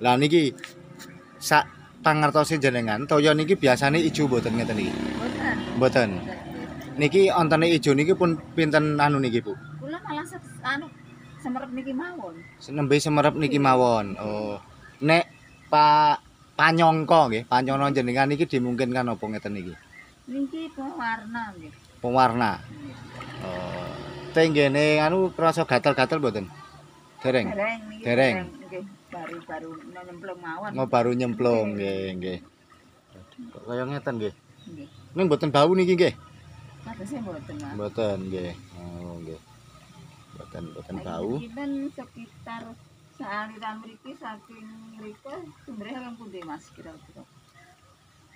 Lah niki sak pangertose jenengan toya niki biasane ijo mboten ngeten niki. Mboten. Niki ontene ijo niki pun pinten anu niki, Bu? Kula malah semerep niki mawon. Nembe semerep niki mawon. Oh. Nek panyongko nggih, panyono jenengan niki dimungkinkan apa ngeten niki? Niki pewarna nggih. Pewarna. Oh. Tenggene anu krasa gatel-gatel mboten? Dereng. Dereng. Nggih, baru nyemplung mawon. Oh, baru nyemplung nggih, nggih. Kok kaya ngeten nggih. Nggih. Ning mboten bau niki nggih. Katose mboten, Mas. Mboten nggih. Oh, nggih. Mboten bau. Kinten sekitar saaliran mriki saking mriko sumberé wong pundi, Mas, kira-kira?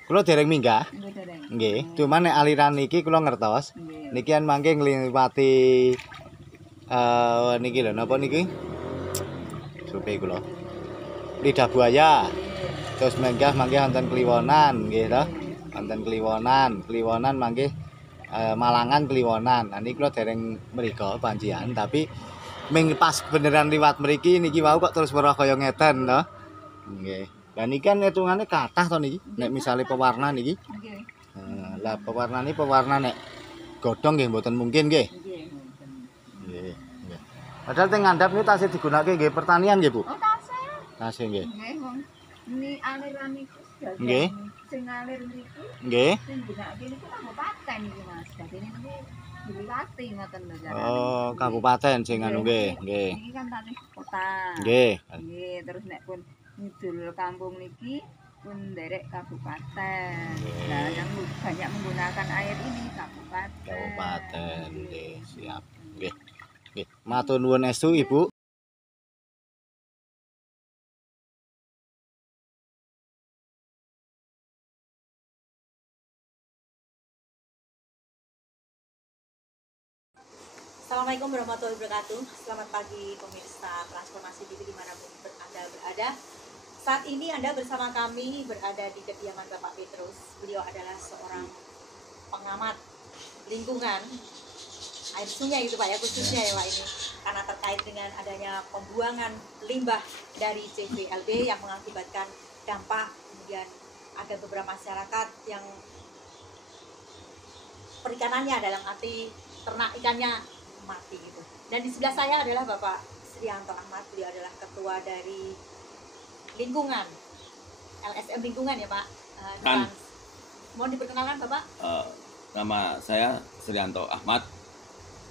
Kula dereng minggah. Nggih, dereng. Nggih, cuman nek aliran niki kula ngertos. Niki kan mangke ngliwati niki lho napa niki? Supe kula. Lidah buaya. Terus menggah mangke wonten Kliwonan nggih to. Wonten Kliwonan mangke Malangan Kliwonan. Nah niki kula dereng mriku pancian tapi ming pas beneran liwat mriki niki wau kok terus weruh kaya ngeten to. Nggih. Lah niki kan hitungane kathah to niki. Nek misale pewarna niki. Nggih. Lah pewarna nek godhong nggih mboten mungkin nggih. Nggih, mboten. Nggih, nggih. Padahal teng ngandhap niku tasih digunakake nggih pertanian nggih, Bu. Oh, tasih. Tasih nggih. Nggih, wong ini aliran niku Nggih. sing ngalir mriki Nggih. sing gunakake niku kabupaten iki, Mas. Dadi niku diliwati ngoten lho jarane. Oh, kabupaten sing anu nggih, nggih. Iki kan tanah kota. Nggih. Nggih, terus nek pun ngidul kampung niki pun derek kabupaten. Nah, yang banyak menggunakan air ini kabupaten. Kabupaten, nggih, siap. Nggih. Nggih, matur nuwun estu, Ibu. Assalamualaikum warahmatullahi wabarakatuh. Selamat pagi pemirsa Transformasi TV dimanapun Anda berada. Saat ini Anda bersama kami berada di kediaman Bapak Petrus. Beliau adalah seorang pengamat lingkungan air sungai gitu Pak ya, khususnya ya Pak ini. Karena terkait dengan adanya pembuangan limbah dari CVLB yang mengakibatkan dampak, kemudian ada beberapa masyarakat yang perikanannya dalam arti ternak ikannya mati gitu. Dan di sebelah saya adalah Bapak Srianto Ahmad, beliau adalah ketua dari lingkungan LSM lingkungan ya Pak. Mohon diperkenalkan Bapak. Nama saya Srianto Ahmad,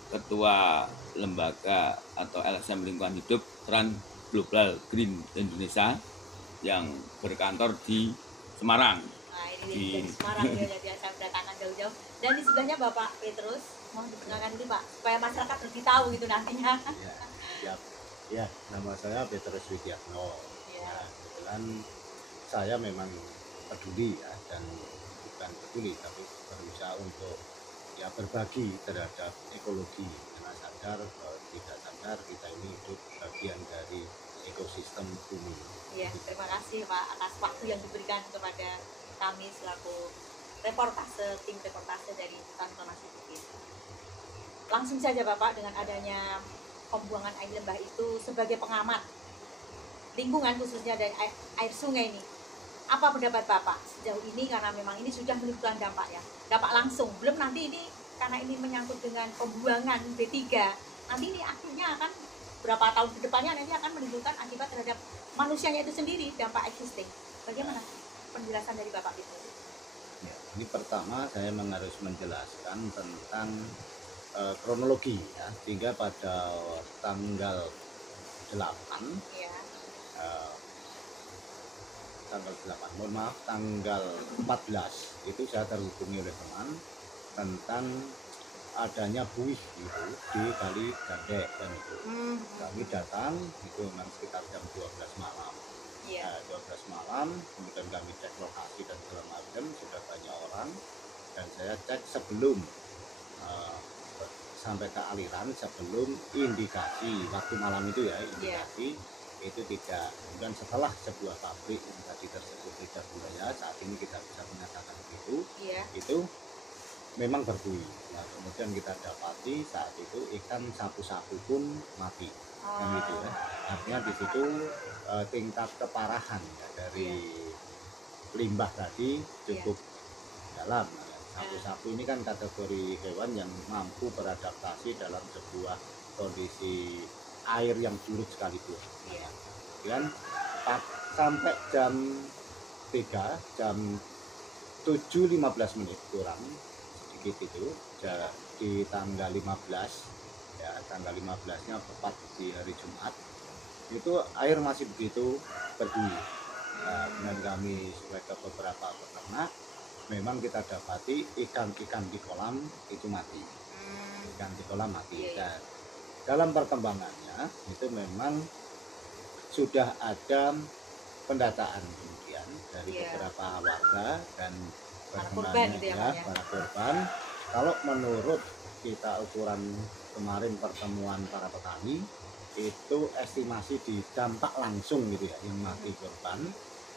ketua lembaga atau LSM lingkungan hidup Trans Global Green Indonesia yang berkantor di Semarang. Nah ini di Semarang ya, jadi saya berdatangan jauh-jauh. Dan di sebelahnya Bapak Petrus, mohon diperkenalkan dulu Pak, supaya masyarakat lebih tahu gitu nantinya. Ya, siap. Ya, nama saya Petrus Widiatno. Ya. Nah, kebetulan saya memang peduli ya, dan bukan peduli tapi berusaha untuk ya berbagi terhadap ekologi, karena sadar tidak sadar kita ini hidup bagian dari ekosistem bumi. Iya, terima kasih Pak atas waktu yang diberikan kepada kami selaku tim reportase dari Transformasi TV. Langsung saja Bapak, dengan adanya pembuangan air limbah itu sebagai pengamat lingkungan khususnya dari air sungai ini, apa pendapat Bapak sejauh ini, karena memang ini sudah menimbulkan dampak ya, dampak langsung, belum nanti ini karena ini menyangkut dengan pembuangan B3, nanti ini akhirnya akan berapa tahun ke depannya nanti akan menimbulkan akibat terhadap manusianya itu sendiri, dampak existing. Bagaimana penjelasan dari Bapak itu? Ya, ini pertama saya harus menjelaskan tentang kronologi ya, sehingga pada tanggal 8 Ya. tanggal 14 itu saya terhubungi oleh teman tentang adanya buih itu di Kali Gandek dan itu kami datang itu memang sekitar jam 12 malam. Yeah. 12 malam kemudian kami cek lokasi dan segala macam, sudah banyak orang, dan saya cek sebelum sampai ke aliran, sebelum indikasi waktu malam itu ya, indikasi itu tidak. Kemudian setelah sebuah pabrik yang tadi tersebut tidak budaya, saat ini kita bisa menyatakan begitu, itu memang berbuih. Nah, kemudian kita dapati saat itu ikan sapu-sapu pun mati. kan gitu ya. Artinya di situ tingkat keparahan ya, dari limbah tadi cukup dalam. Sapi-sapi ini kan kategori hewan yang mampu beradaptasi dalam sebuah kondisi air yang surut sekalipun. Iya. Kemudian sampai jam 3, jam 7.15 menit kurang sedikit itu di tanggal 15 ya, tanggal 15-nya tepat di hari Jumat itu air masih begitu berdui. Nah, dengan kami sebagai beberapa peternak memang kita dapati ikan-ikan di kolam itu mati, ikan di kolam mati. Dan dalam perkembangannya itu memang sudah ada pendataan kemudian dari beberapa warga dan korban gitu ya, para korban. Kalau menurut kita ukuran kemarin pertemuan para petani itu estimasi di dampak langsung gitu ya, yang mati korban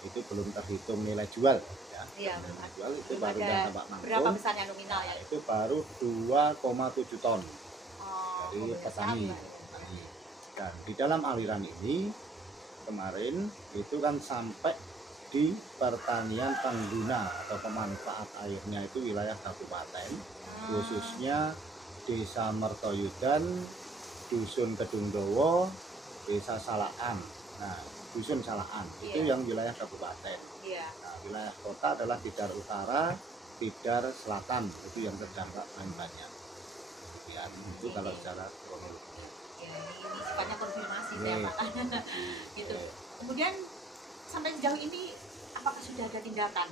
itu belum terhitung nilai jual ya. Nilai jual itu belum baru ada dampak langsung. Berapa besarnya nominal ya? Itu baru 2,7 ton dari petani. Dan di dalam aliran ini kemarin itu kan sampai di pertanian pengguna atau pemanfaat airnya itu wilayah kabupaten, khususnya Desa Mertoyudan, Dusun Kedungdowo, Desa Salaan. Nah, Dusun Salaan itu yang wilayah kabupaten. Nah, wilayah kota adalah Tidar Utara, Tidar Selatan, itu yang terdampak paling banyak. Ya, itu kalau secara kronologi. Ya, ini sifatnya konfirmasi ya Pak. Gitu. Kemudian sampai sejauh ini apakah sudah ada tindakan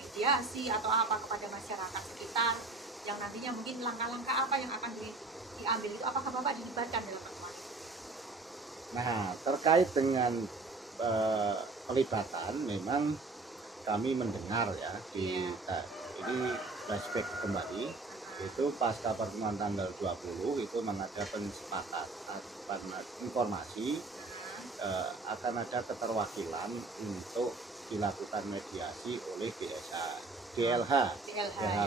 mediasi atau apa kepada masyarakat sekitar yang nantinya mungkin langkah-langkah apa yang akan diambil itu, apakah Bapak dilibatkan dalam pertemuan itu? Nah, terkait dengan pelibatan memang kami mendengar ya ini flashback kembali itu pasca pertemuan tanggal 20 itu mengadakan informasi akan ada keterwakilan untuk dilakukan mediasi oleh DLH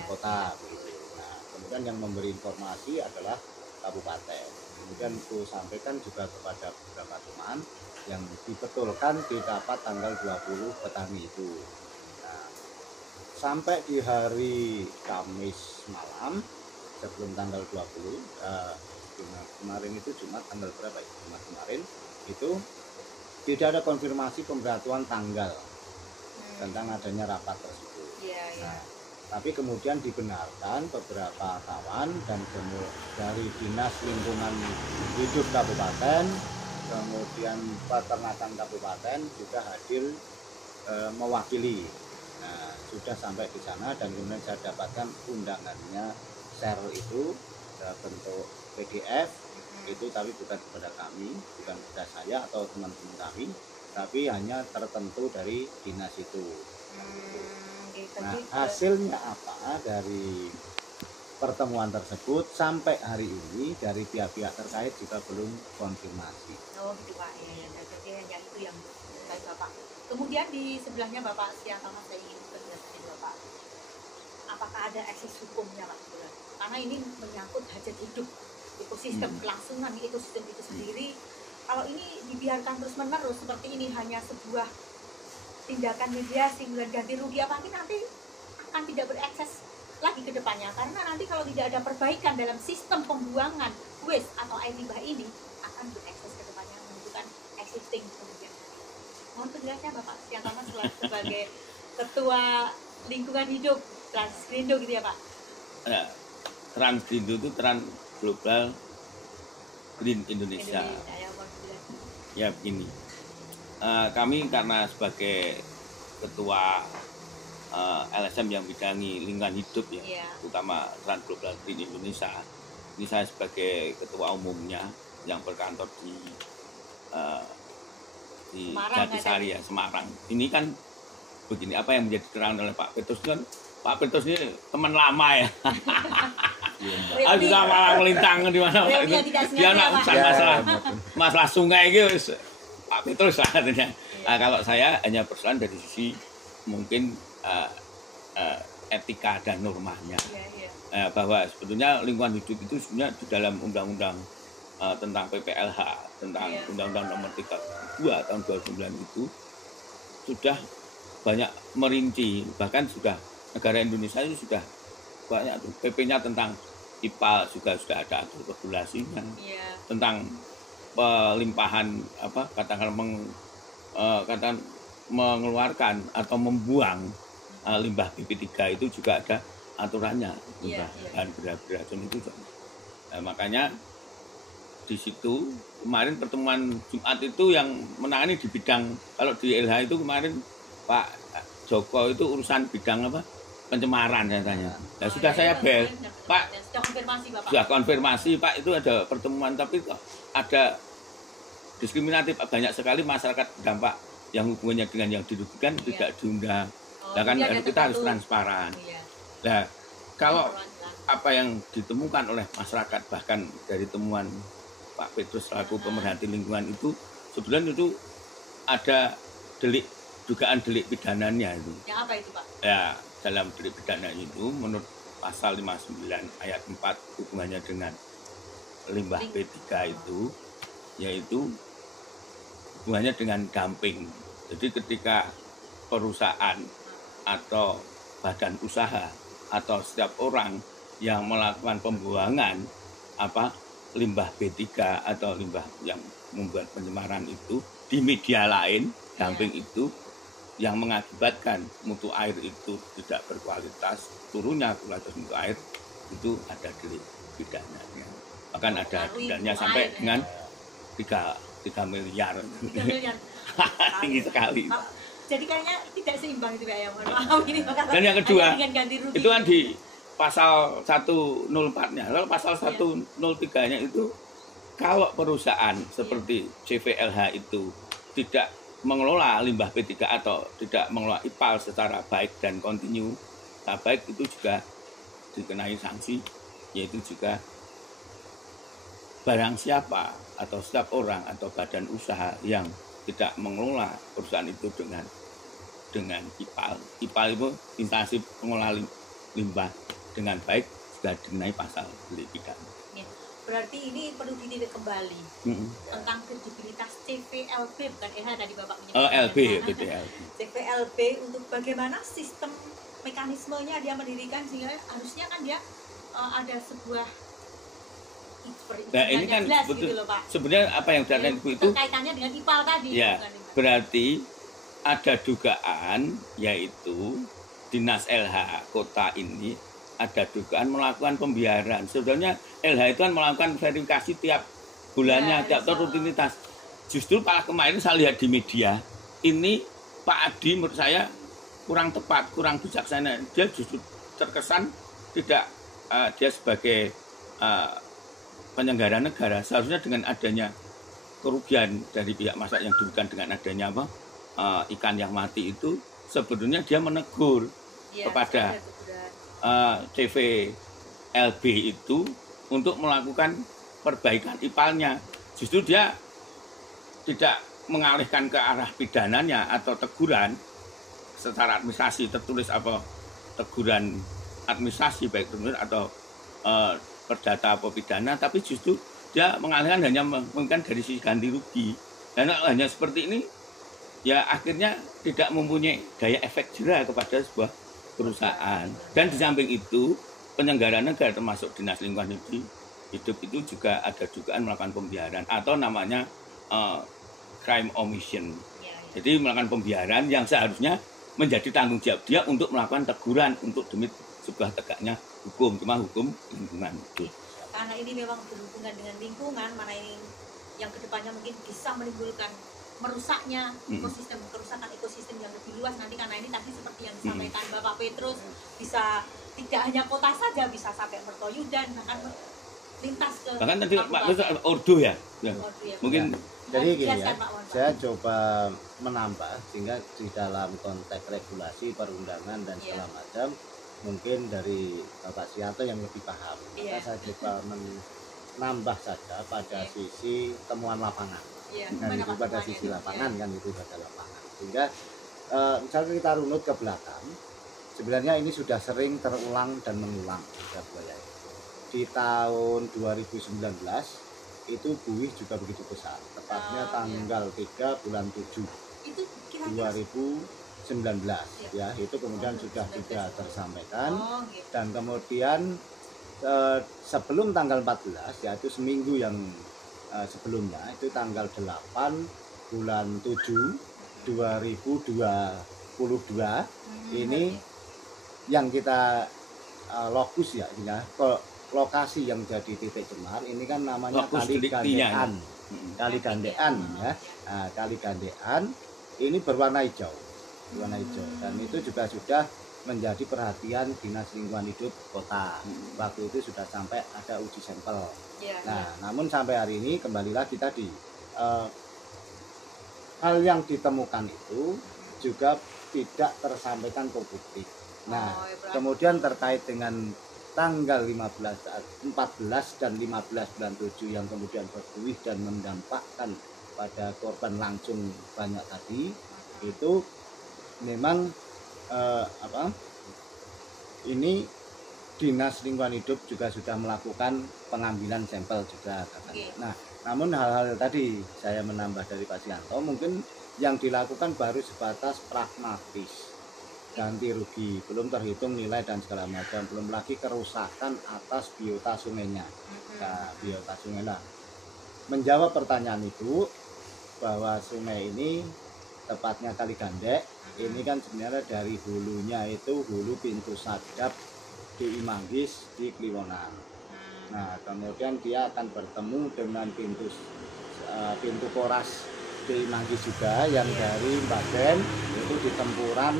Kota begitu. Nah, kemudian yang memberi informasi adalah kabupaten. Kemudian itu sampaikan juga kepada beberapa teman yang dibetulkan didapat tanggal 20 petani itu. Nah, sampai di hari Kamis malam sebelum tanggal 20 kemarin itu Jumat tanggal berapa ya? Jumat kemarin itu tidak ada konfirmasi pemberatuan tanggal tentang adanya rapat tersebut. Nah, tapi kemudian dibenarkan beberapa kawan dan dari Dinas Lingkungan Hidup Kabupaten, kemudian Peternakan Kabupaten juga hadir mewakili. Nah, sudah sampai di sana dan kemudian saya dapatkan undangannya share itu bentuk PDF itu, tapi bukan kepada kami, bukan kepada saya atau teman-teman kami, tapi hanya tertentu dari dinas itu. Nah, hasilnya apa dari pertemuan tersebut sampai hari ini dari pihak-pihak terkait juga belum konfirmasi. Oh gitu Pak, ya. Jadi hanya itu yang terkait Bapak. Kemudian di sebelahnya Bapak siapa Mas, saya ingin menjelaskan Bapak, apakah ada eksis hukumnya Pak? Karena ini menyangkut hajat hidup, ekosistem, kelangsungan ekosistem itu sendiri. Kalau ini dibiarkan terus-menerus seperti ini, hanya sebuah tindakan mediasi kemudian ganti rugi, apalagi nanti akan tidak berekses lagi ke depannya, karena nanti kalau tidak ada perbaikan dalam sistem pembuangan waste atau air limbah ini akan berekses ke depannya, menunjukkan existing kemudian. Mohon penjelasannya Bapak Sekian Thomas sebagai Ketua Lingkungan Hidup Transgrindo gitu ya Pak? Ya, Transgrindo itu Trans Global Green Indonesia. Ya begini, kami karena sebagai ketua LSM yang bidangi lingkungan hidup ya, terutama Trans Global Green Indonesia, ini saya sebagai ketua umumnya yang berkantor di Jatisari ya, Semarang. Ini kan begini, apa yang menjadi terang oleh Pak Petrus kan, Pak Petrus ini teman lama ya. Aku juga malah melintang di mana Pak itu. Dia anak masalah sungai gitu, Pak Petrus artinya. Nah, kalau saya hanya persoalan dari sisi mungkin etika dan normanya, bahwa sebetulnya lingkungan hidup itu sebenarnya di dalam undang-undang tentang PPLH, tentang Iya. Undang-Undang Nomor 32 tahun 2009 itu sudah banyak merinci, bahkan sudah negara Indonesia itu sudah banyak tuh PP-nya tentang IPAL juga sudah ada regulasinya, Iya. tentang pelimpahan katakan mengeluarkan atau membuang limbah BP3 itu juga ada aturannya, limbah Iya. bahan beracun itu. Nah, makanya di situ kemarin pertemuan Jumat itu yang menangani di bidang, kalau di LH itu kemarin Pak Joko itu urusan bidang pencemaran saya tanya. Nah, sudah saya bel, Pak, Sudah konfirmasi Bapak. sudah konfirmasi Pak, itu ada pertemuan tapi kok ada diskriminatif, banyak sekali masyarakat dampak yang hubungannya dengan yang dirugikan tidak diundang. Nah, kan jadi ada kita harus tertentu. transparan. Iya. Nah, kalau Perwakilan. apa yang ditemukan oleh masyarakat, bahkan dari temuan Pak Petrus selaku pemerhati lingkungan itu, sebenarnya itu ada dugaan delik pidananya itu. Yang apa itu Pak? Ya, dalam delik pidana itu menurut pasal 59 ayat 4 hubungannya dengan limbah P3 itu, yaitu hubungannya dengan dumping. Jadi ketika perusahaan atau badan usaha atau setiap orang yang melakukan pembuangan limbah B3 atau limbah yang membuat pencemaran itu di media lain, dumping itu yang mengakibatkan mutu air itu tidak berkualitas, turunnya kualitas mutu air, itu ada delik pidananya. Bahkan ada dendanya sampai dengan 3 miliar. 3 miliar. Tinggi sekali. Pak, jadi kayaknya tidak seimbang itu Pak ya, mohon maaf ini. Dan yang kedua, dengan ganti rugi. itu kan di pasal 104-nya. Kalau pasal 103-nya itu, kalau perusahaan seperti CVLH itu tidak mengelola limbah P3 atau tidak mengelola IPAL secara baik dan kontinu, baik, itu juga dikenai sanksi, yaitu juga barang siapa atau setiap orang atau badan usaha yang tidak mengelola perusahaan itu dengan IPAL. IPAL itu instansi pengelola limbah dengan baik, sudah dikenai pasal delik pidana. Berarti ini perlu ditilik kembali tentang kredibilitas CVLB, bukan EH tadi Bapak menyebutkan. LB, PTLB. CVLB untuk bagaimana sistem mekanismenya dia mendirikan, sehingga harusnya kan dia ada sebuah Nah, ini kan jelas betul, gitu loh, Pak. sebenarnya apa yang dikatakan Ibu itu kaitannya dengan IPAL tadi. ya, bukan dengan- berarti ada dugaan, yaitu Dinas LH kota ini ada dugaan melakukan pembiaran. Sebenarnya LH itu kan melakukan verifikasi tiap bulannya, Ya, tiap rutinitas. Justru Pak kemarin saya lihat di media, ini Pak Adi menurut saya kurang tepat, kurang bijaksana. Dia justru terkesan tidak, dia sebagai penyelenggara negara, seharusnya dengan adanya kerugian dari pihak masyarakat yang dirugikan dengan adanya ikan yang mati itu, sebetulnya dia menegur Ya, kepada ada teguran. CVLB itu untuk melakukan perbaikan IPAL-nya. Justru dia tidak mengalihkan ke arah pidananya atau teguran secara administrasi tertulis teguran administrasi baik tertulis atau perdata atau pidana, tapi justru dia mengalihkan hanya mungkin dari sisi ganti rugi. Dan hanya seperti ini ya akhirnya tidak mempunyai daya efek jera kepada sebuah perusahaan. Dan di samping itu penyelenggara negara termasuk Dinas Lingkungan Hidup itu juga ada dugaan melakukan pembiaran atau namanya crime omission. Jadi melakukan pembiaran yang seharusnya menjadi tanggung jawab dia untuk melakukan teguran untuk demi sebuah tegaknya hukum, cuma hukum lingkungan hidup. Karena ini memang berhubungan dengan lingkungan, mana ini yang kedepannya mungkin bisa menimbulkan merusaknya ekosistem, kerusakan ekosistem yang lebih luas nanti, karena ini tadi seperti yang disampaikan Bapak Petrus, bisa tidak hanya kota saja, bisa sampai Mertoyudan, bahkan lintas ke Bahkan tadi Pak kabupaten. Petrus Ordo ya. Ordo ya. Mungkin Jadi gini ya, Jelaskan, Pak Wan, Pak. saya coba menambah sehingga di dalam konteks regulasi perundangan dan segala macam mungkin dari Bapak Sianto yang lebih paham. Maka Iya. saya coba menambah saja pada sisi temuan lapangan. Iya, Dan gimana, itu Pak, pada temuannya sisi itu? lapangan kan itu pada lapangan. Sehingga misalnya kita runut ke belakang, sebenarnya ini sudah sering terulang dan mengulang. Di tahun 2019 itu buih juga begitu besar. Tepatnya Oh, tanggal 3 bulan 7 Itu kira-kira 2019 ya, itu kemudian sudah juga tersampaikan. oh gitu. Dan kemudian sebelum tanggal 14, yaitu seminggu yang sebelumnya, itu tanggal 8 bulan 7 2022 ini yang kita lokus ya, lokasi yang jadi titik cemar ini kan namanya Lokus Kali deliktinya. Gandean. Kali Gandean ya. Nah, Kali Gandean ini berwarna hijau. Berwarna hijau, dan itu juga sudah menjadi perhatian Dinas Lingkungan Hidup Kota. Waktu itu sudah sampai ada uji sampel. Iya, Nah, namun sampai hari ini kembali lagi tadi hal yang ditemukan itu juga tidak tersampaikan ke publik. Nah, Oh, ya berarti- kemudian terkait dengan tanggal 14 dan 15 bulan 7 yang kemudian berbuih dan mendampakkan pada korban langsung banyak tadi, itu memang ini Dinas Lingkungan Hidup juga sudah melakukan pengambilan sampel juga katanya. Oke. Nah, namun hal-hal tadi saya menambah dari Pak Sianto, mungkin yang dilakukan baru sebatas pragmatis, ganti rugi, belum terhitung nilai dan segala macam, belum lagi kerusakan atas biota sungainya. Nah, biota sungai. Nah, menjawab pertanyaan itu, bahwa sungai ini tepatnya Kali Gandek ini kan sebenarnya dari hulunya itu hulu pintu sadap di Imanggis di Kliwonan. Nah, kemudian dia akan bertemu dengan pintu Koras di Manggis juga yang dari Mbaden itu di Tempuran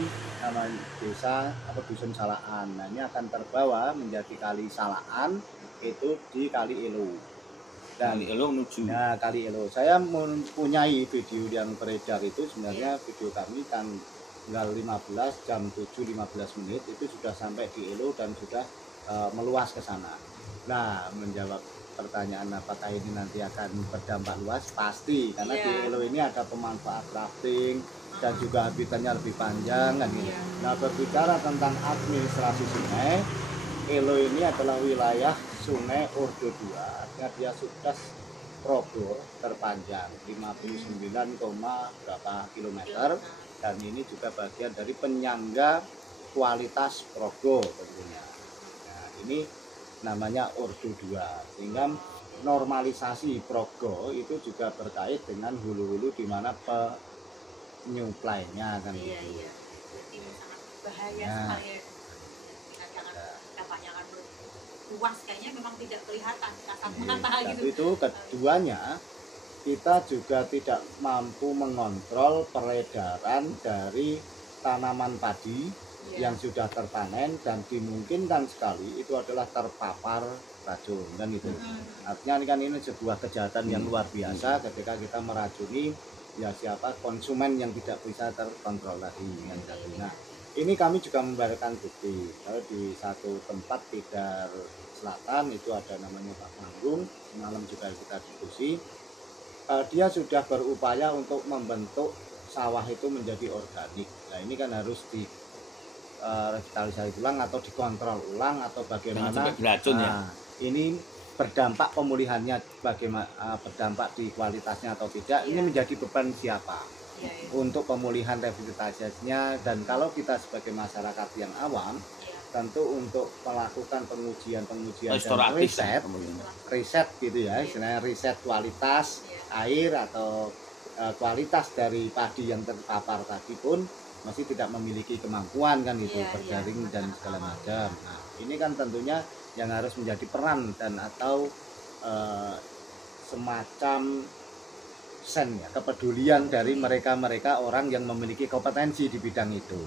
nama desa Dusun Salaan. Nah, ini akan terbawa menjadi Kali Salaan itu di Kali Elo. Dan Kali Elo menuju. Nah, Kali Elo. Saya mempunyai video yang beredar itu sebenarnya video kami tanggal 15 jam 7.15 menit itu sudah sampai di Elo dan sudah meluas ke sana. Nah, menjawab pertanyaan apakah ini nanti akan berdampak luas, pasti karena di Elo ini ada pemanfaat rafting dan juga habitatnya lebih panjang kan gitu. Nah, berbicara tentang administrasi sungai, Elo ini adalah wilayah Sungai Ordo 2, artinya dia sudah Progo terpanjang 59, berapa kilometer, dan ini juga bagian dari penyangga kualitas Progo tentunya. Nah, ini namanya Ordo 2, sehingga normalisasi Progo itu juga terkait dengan hulu-hulu di mana penyuplainya kan gitu. Iya. Berarti sangat bahaya Nah. sekali ya. Dampaknya akan luas, kayaknya memang tidak kelihatan kasat mata Dan gitu. itu keduanya kita juga tidak mampu mengontrol peredaran dari tanaman padi yang sudah terpanen dan dimungkinkan sekali itu adalah terpapar racun kan itu. Artinya kan ini sebuah kejahatan yang luar biasa ketika kita meracuni ya siapa konsumen yang tidak bisa terkontrol tadi kan. Nah, ini kami juga membagikan bukti. Kalau di satu tempat Tidar Selatan itu ada namanya Pak Manggung, semalam juga kita diskusi. Dia sudah berupaya untuk membentuk sawah itu menjadi organik. Nah, ini kan harus di revitalisasi ulang atau dikontrol ulang atau bagaimana. Jangan sampai beracun ya. Ini berdampak pemulihannya bagaimana, berdampak di kualitasnya atau tidak. Ini menjadi beban siapa untuk pemulihan revitalisasinya. Dan kalau kita sebagai masyarakat yang awam, tentu untuk melakukan pengujian dan riset gitu ya, istilahnya riset kualitas air atau kualitas dari padi yang terpapar tadi pun masih tidak memiliki kemampuan kan itu berjaring dan segala macam. Nah, ini kan tentunya yang harus menjadi peran dan atau semacam kepedulian dari mereka orang yang memiliki kompetensi di bidang itu.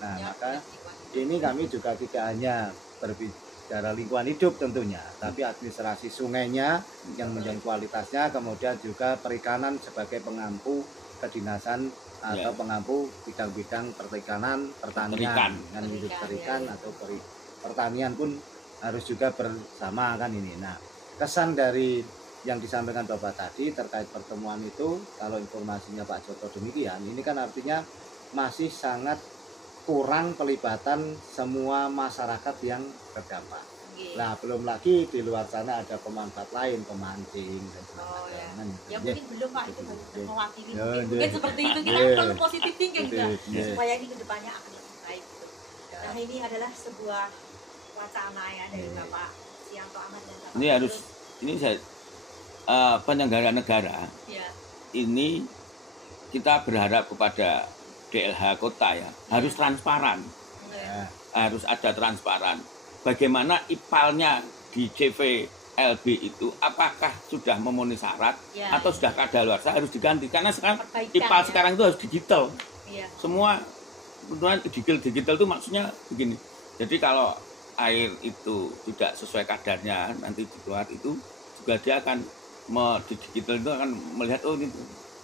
Nah, maka ini kami juga tidak hanya berbicara lingkungan hidup tentunya, tapi administrasi sungainya yang menjaga kualitasnya, kemudian juga perikanan sebagai pengampu kedinasan atau pengampu bidang-bidang perikanan, pertanian, kan hidup perikan atau pertanian pun harus juga bersama kan ini. Nah, kesan dari yang disampaikan Bapak tadi terkait pertemuan itu, kalau informasinya Pak Joko demikian, ini kan artinya masih sangat kurang pelibatan semua masyarakat yang terdampak. Nggih. Nah, belum lagi di luar sana ada pemanfaat lain, pemancing dan Oh ya. sebagainya. Ya Nggih. mungkin belum Pak itu baru Nggih. mewakili. Ya, Mungkin nggih. seperti itu kita Nggih. perlu positif thinking Nggih, Mbak, nggih. supaya ini kedepannya akan lebih baik. Gitu. Ya. Nah ini adalah sebuah wacana ya dari Nggih. Bapak Sianto Ahmad dan Bapak Ini harus Petrus. ini saya penyelenggara negara Ya. ini kita berharap kepada DLH kota ya harus transparan, Ya. harus ada transparan. Bagaimana IPAL-nya di CVLB itu apakah sudah memenuhi syarat Ya, atau sudah kadaluarsa harus diganti karena sekarang perbaikan, IPAL ya. sekarang itu harus digital. Iya. Semua kebetulan digital itu maksudnya begini. Jadi kalau air itu tidak sesuai kadarnya nanti di keluar itu juga dia akan di digital itu akan melihat oh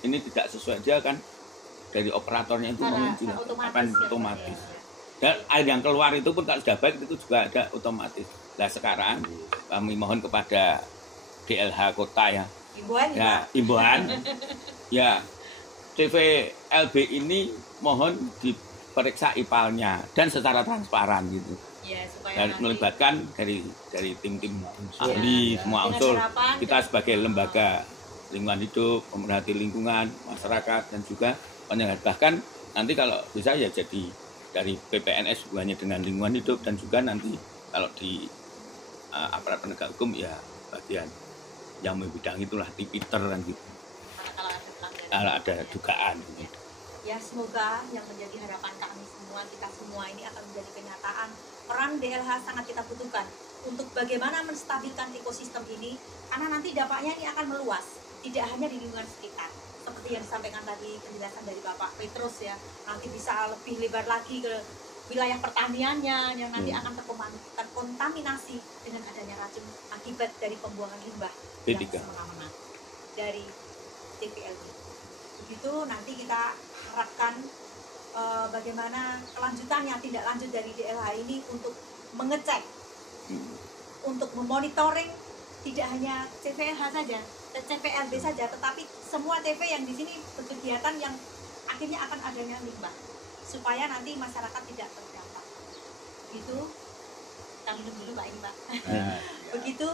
ini tidak sesuai, dia kan dari operatornya itu Secara akan ya, otomatis. Pak, ya. Dan air yang keluar itu pun kalau sudah baik itu juga ada otomatis. Nah sekarang kami mohon kepada DLH kota ya, Himbauan ya, ya Pak. imbauan ya CVLB ini mohon diperiksa IPAL-nya dan secara transparan gitu. Ya, supaya Dan nanti melibatkan dari tim-tim Ya. ahli semua dengan unsur. harapan Kita sebagai lembaga lingkungan hidup, pemerhati lingkungan, masyarakat dan juga penyelenggara. Bahkan nanti kalau bisa ya jadi dari PPNS hubungannya dengan lingkungan hidup dan juga nanti kalau di aparat penegak hukum ya bagian yang membidang itulah tipiter kan gitu. kalau ada pelanggaran. Kalau ada dugaan gitu. Ya semoga yang menjadi harapan kami semua, kita semua ini akan menjadi kenyataan. Peran DLH sangat kita butuhkan untuk bagaimana menstabilkan ekosistem ini, karena nanti dampaknya ini akan meluas, tidak hanya di lingkungan sekitar. Seperti yang disampaikan tadi penjelasan dari Bapak Petrus ya, nanti bisa lebih lebar lagi ke wilayah pertaniannya yang nanti akan terkontaminasi dengan adanya racun akibat dari pembuangan limbah yang B3. semena-mena dari TPLB. Begitu nanti kita harapkan bagaimana kelanjutannya, tindak lanjut dari DLH ini untuk mengecek, untuk memonitoring tidak hanya CVLH saja, CVLB saja, tetapi semua TV yang di sini berkegiatan yang akhirnya akan adanya limbah, supaya nanti masyarakat tidak terdampak. Begitu, kita minum dulu Pak ini Pak. Nah, Begitu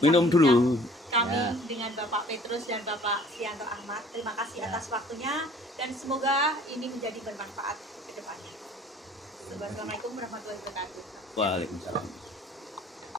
Minum dulu. kami Ya. dengan Bapak Petrus dan Bapak Sianto Ahmad. Terima kasih Ya. atas waktunya dan semoga ini menjadi bermanfaat ke depannya. Assalamualaikum warahmatullahi wabarakatuh. Waalaikumsalam.